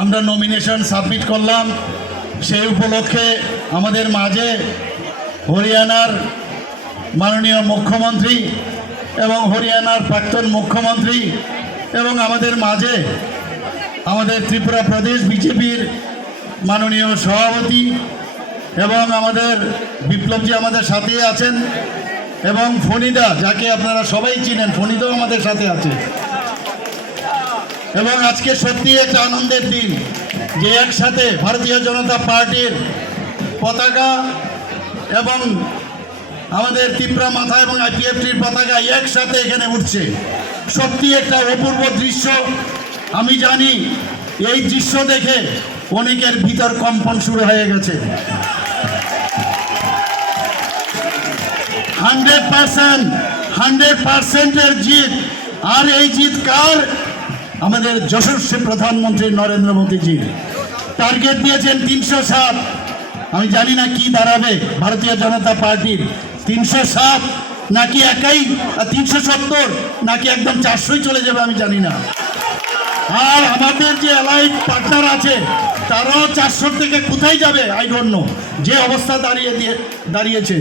আমরা nomination submit করলাম। সেই উপলক্ষে আমাদের মাঝে হরিয়ানার মাননীয় মুখ্যমন্ত্রী এবং হরিয়ানার প্রাক্তন মুখ্যমন্ত্রী এবং আমাদের মাঝে আমাদের ত্রিপুরা প্রদেশ বিজেপির মাননীয় সভাপতি এবং আমাদের বিপ্লবজি আমাদের সাথে আছেন এবং ফণিদা, যাকে আপনারা সবাই চিনেন, ফণিদাও আমাদের সাথে আছে। এবং আজকে সত্যি একটা আনন্দের দিন যে একসাথে ভারতীয় জনতা পার্টির পতাকা এবং আমাদের ত্রিপুরা মাথা এবং আইপিএফটির পতাকা একসাথে এখানে উঠছে। সত্যি একটা অপূর্ব দৃশ্য। আমি জানি এই দৃশ্য দেখে অনেকের ভিতর কম্পন শুরু হয়ে গেছে। হান্ড্রেড পার্সেন্ট, হান্ড্রেড পার্সেন্টের জিত। আর এই জিত কার? আমাদের যশস্বী প্রধানমন্ত্রী নরেন্দ্র মোদীজির টার্গেট দিয়েছেন তিনশো সাত। আমি জানি না কি দাঁড়াবে ভারতীয় জনতা পার্টির। তিনশো সাত নাকি একাই তিনশো সত্তর নাকি একদম চারশোই চলে যাবে আমি জানি না। আর আমাদের যে অ্যালাইড পার্টনার আছে, তারাও চারশোর থেকে কোথায় যাবে? আই ডোন্ট নো যে অবস্থা দাঁড়িয়ে দিয়ে, দাঁড়িয়েছে।